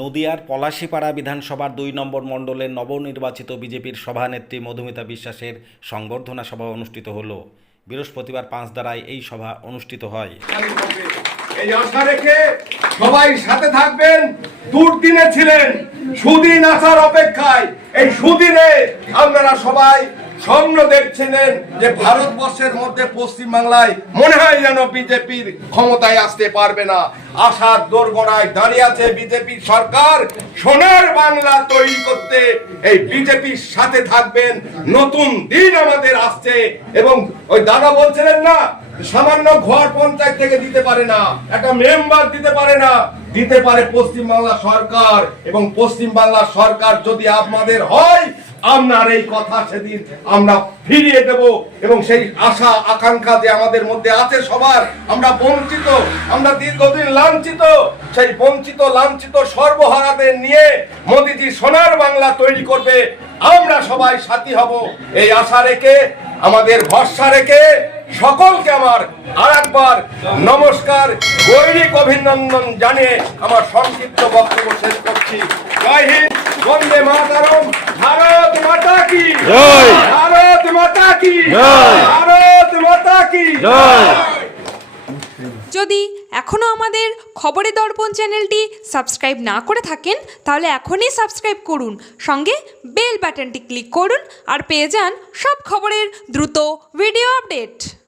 নদিয়ার পলাশীপাড়া বিধানসভার দুই নম্বর মণ্ডলের নবনির্বাচিত বিজেপির সভানেত্রী মধুমিতা বিশ্বাসের সংবর্ধনা সভা অনুষ্ঠিত হল। বৃহস্পতিবার পাঁচ দ্বারায় এই সভা অনুষ্ঠিত হয়। এই আশা রেখে সবাই সাথে থাকবেন, দুর্দিনে ছিলেন, সুদিন আসার অপেক্ষায়। এই সুদিনে আপনারা সবাই স্বপ্ন দেখছিলেন যে ভারতবর্ষের মধ্যে পশ্চিম বাংলায় মনে হয় যেন বিজেপির ক্ষমতায় আসতে পারবে না। আশার দোরগোড়ায় দাঁড়িয়ে আছে বিজেপি সরকার। সোনার বাংলা তৈরি করতে এই বিজেপির সাথে থাকবেন। নতুন দিন আমাদের আসছে এবং ওই দাদা বলছিলেন না, সামান্য ঘর পঞ্চায়েত থেকে দিতে পারে না, একটা মেম্বার দিতে পারে না, দিতে পারে পশ্চিম বাংলা সরকার। এবং পশ্চিম বাংলা সরকার যদি আপনাদের হয় আপনার এই কথা সেদিন আমরা ফিরিয়ে দেব এবং সেই আশা, আকাঙ্ক্ষা যে আমাদের মধ্যে আছে সবার, আমরা বঞ্চিত, আমরা দীর্ঘদিন লাঞ্ছিত, সেই বঞ্চিত, লাঞ্ছিত সর্বহারাদের নিয়ে মোদিজি সোনার বাংলা তৈরি করবে। আমরা সবাই সাথী হব। এই আশা রেখে, আমাদের ভরসা রেখে সকলকে আমার আর একবার নমস্কার গৈরিক অভিনন্দন জানিয়ে আমার সংক্ষিপ্ত বক্তব্য শেষ করছি। জয় হিন্দ বন্দে মাতারম ভারত মাতা কি? ভারত মাতা কি? ভারত মাতা কি? যদি এখনও আমাদের খবরের দর্পণ চ্যানেলটি সাবস্ক্রাইব না করে থাকেন তাহলে এখনই সাবস্ক্রাইব করুন। সঙ্গে বেল বাটনটি ক্লিক করুন আর পেয়ে যান সব খবরের দ্রুত ভিডিও আপডেট।